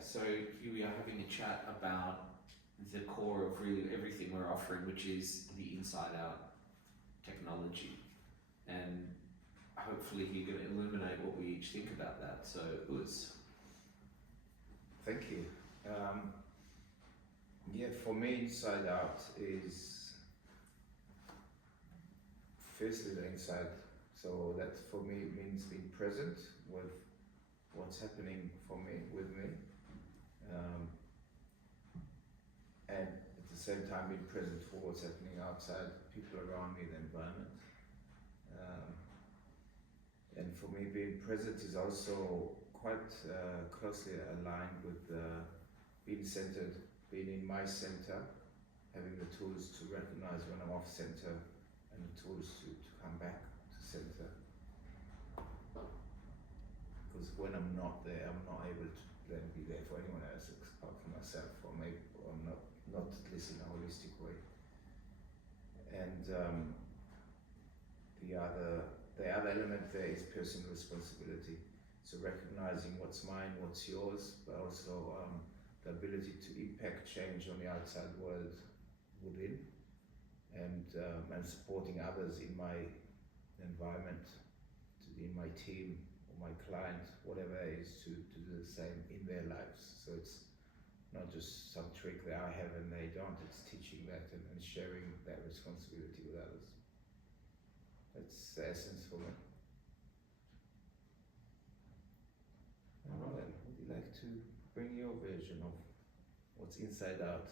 So here we are having a chat about the core of really everything we're offering, which is the inside out technology. And hopefully you're going to illuminate what we each think about that. So Thank you. For me, inside out is firstly the inside. So that for me means being present with what's happening with me, and at the same time being present for what's happening outside, people around me, the environment. And for me, being present is also quite closely aligned with being centered, being in my center, having the tools to recognize when I'm off center, and the tools to come back to center. Because when I'm not there, I'm not able to then be there for anyone else apart from myself, or maybe, or not at least in a holistic way. And the other element there is personal responsibility. So recognizing what's mine, what's yours, but also the ability to impact change on the outside world within, and supporting others in my environment, in my team, or my client, whatever it is, to do the same in their lives. So it's not just some trick that I have and they don't, it's teaching that and sharing that responsibility with others. That's the essence for me. Roland, would you like to bring your version of what's inside out?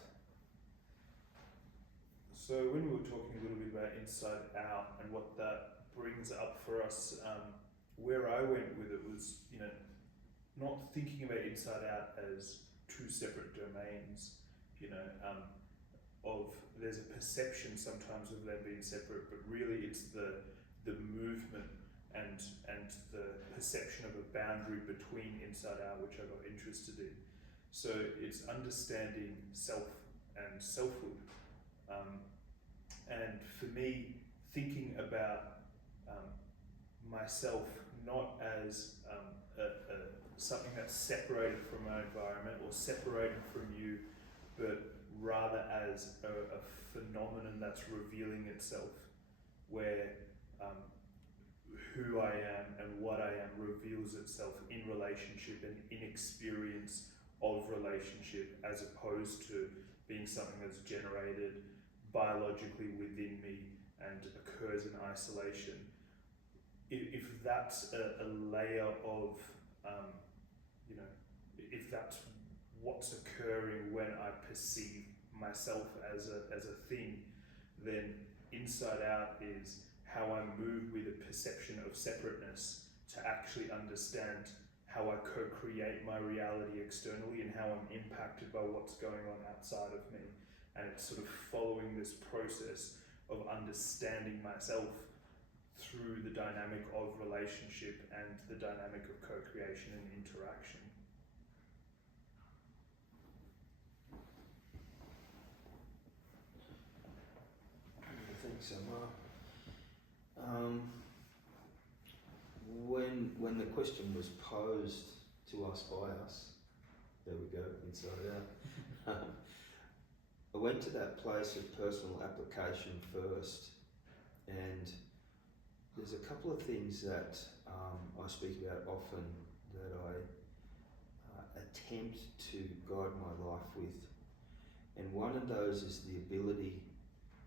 So when we were talking a little bit about inside out and what that brings up for us, where I went with it was, not thinking about inside out as two separate domains, of there's a perception sometimes of them being separate, but really it's the movement and the perception of a boundary between inside out, which I got interested in. So it's understanding self and selfhood. And for me, thinking about myself not as something that's separated from my environment or separated from you, but rather as a phenomenon that's revealing itself, where who I am and what I am reveals itself in relationship and in experience of relationship, as opposed to being something that's generated biologically within me and occurs in isolation. If that's a layer of, if that's what's occurring when I perceive myself as a thing, then inside out is how I move with a perception of separateness to actually understand how I co-create my reality externally and how I'm impacted by what's going on outside of me. And it's sort of following this process of understanding myself through the dynamic of relationship and the dynamic of co-creation and interaction. Thanks, Omar. When the question was posed to us by us, there we go, inside out. I went to that place of personal application first, and there's a couple of things that I speak about often that I attempt to guide my life with, and one of those is the ability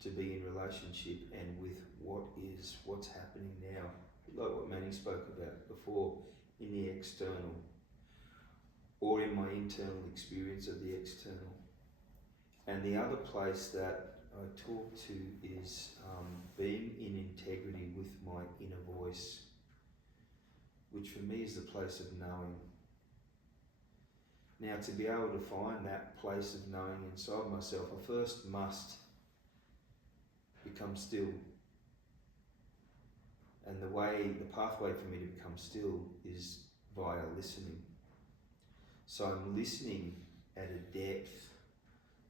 to be in relationship and with what's happening now, like what Manny spoke about before, in the external or in my internal experience of the external. And the other place that I talk to is being in integrity with my inner voice, which for me is the place of knowing. Now, to be able to find that place of knowing inside myself, I first must become still. And the pathway for me to become still is via listening. So I'm listening at a depth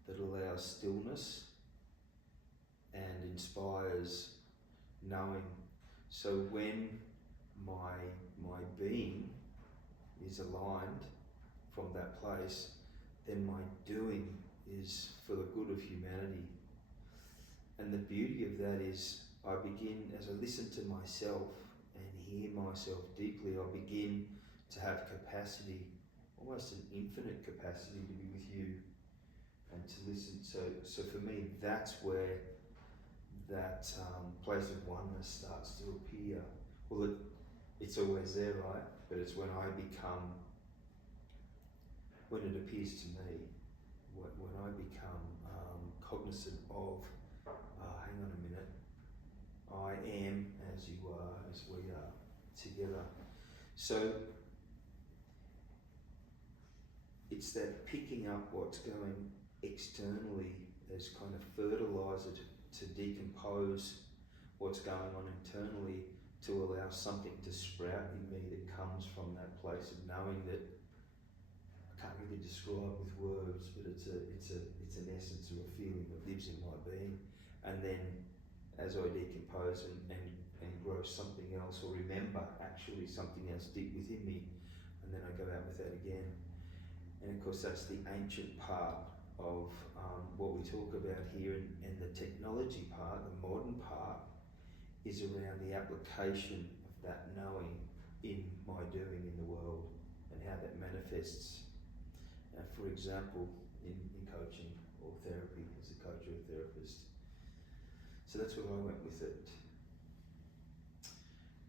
that allows stillness and inspires knowing. So when my being is aligned from that place, then my doing is for the good of humanity. And the beauty of that is I begin, as I listen to myself and hear myself deeply, I begin to have capacity, almost an infinite capacity to be with you and to listen. So for me, that's where that place of oneness starts to appear. Well, it's always there, right? But it's when I become, when it appears to me, when I become cognizant of, hang on a minute, I am as you are, as we are together. So it's that picking up what's going externally as kind of fertilizer to decompose what's going on internally, to allow something to sprout in me that comes from that place of knowing that I can't really describe with words, but it's an essence or a feeling that lives in my being. And then as I decompose and grow something else, or remember actually something else deep within me, and then I go out with that again. And of course that's the ancient part of what we talk about here, and the technology part, the modern part, is around the application of that knowing in my doing in the world and how that manifests. For example, in coaching or therapy, as a coach or a therapist. So that's where I went with it.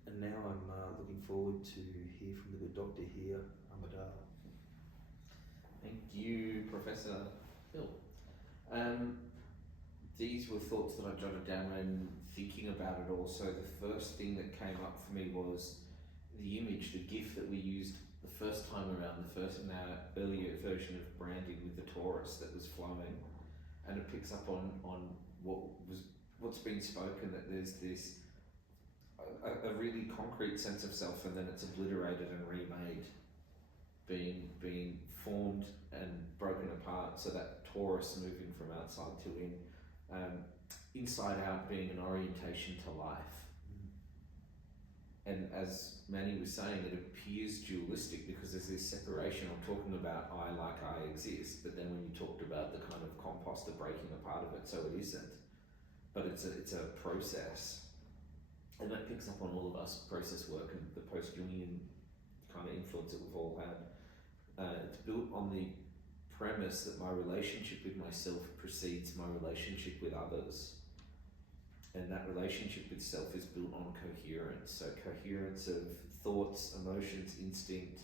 And now I'm looking forward to hear from the good doctor here, Amadal. Thank you, Professor Phil. These were thoughts that I jotted down when thinking about it all. So the first thing that came up for me was the image, the GIF that we used the first time around, in our earlier version of branding with the Taurus that was flowing, and it picks up on what's been spoken, that there's this a really concrete sense of self, and then it's obliterated and remade, being formed and broken apart. So that Taurus moving from outside to in, inside out being an orientation to life. And as Manny was saying, it appears dualistic because there's this separation. I'm talking about I like I exist, but then when you talked about the kind of compost, the breaking apart of it, so it isn't. But it's a process. And that picks up on all of us process work and the post-Jungian kind of influence that we've all had. It's built on the premise that my relationship with myself precedes my relationship with others. And that relationship with self is built on coherence. So coherence of thoughts, emotions, instinct,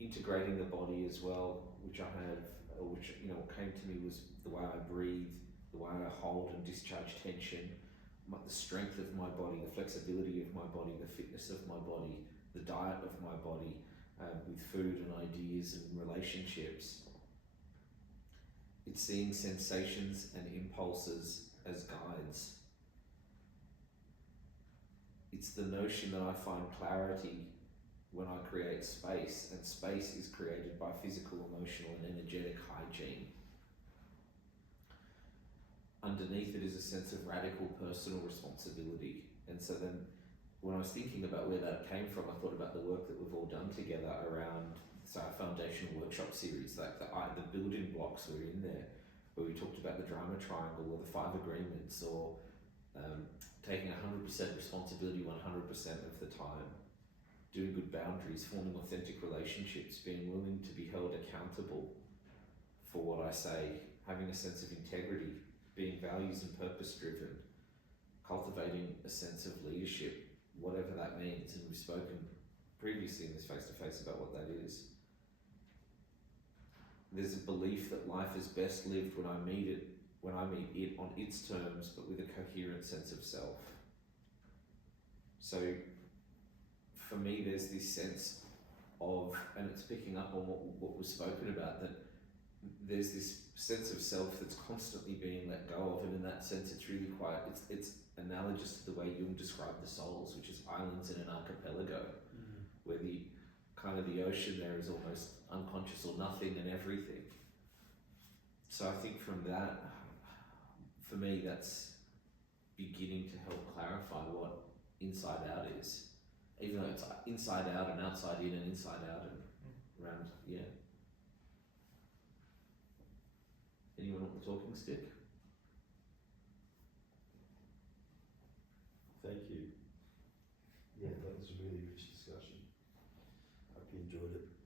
integrating the body as well, which I have, which what came to me was the way I breathe, the way I hold and discharge tension, the strength of my body, the flexibility of my body, the fitness of my body, the diet of my body, with food and ideas and relationships. It's seeing sensations and impulses as guides. It's the notion that I find clarity when I create space, and space is created by physical, emotional, and energetic hygiene. Underneath it is a sense of radical personal responsibility. And so then when I was thinking about where that came from, I thought about the work that we've all done together around our foundational workshop series, like the building blocks were in there, where we talked about the drama triangle or the 5 agreements, or taking 100% responsibility 100% of the time, doing good boundaries, forming authentic relationships, being willing to be held accountable for what I say, having a sense of integrity, being values and purpose driven, cultivating a sense of leadership, whatever that means. And we've spoken previously in this face-to-face about what that is. There's a belief that life is best lived when I meet it on its terms, but with a coherent sense of self. So for me, there's this sense of, and it's picking up on what was spoken about, that there's this sense of self that's constantly being let go of, and in that sense it's really quite, it's analogous to the way Jung described the souls, which is islands in an archipelago, where the kind of the ocean there is almost unconscious or nothing and everything. So I think from that, for me, that's beginning to help clarify what inside out is, even though it's inside out and outside in and inside out and around, yeah. want the talking stick? Thank you. Yeah, that was a really rich discussion. Hope you enjoyed it.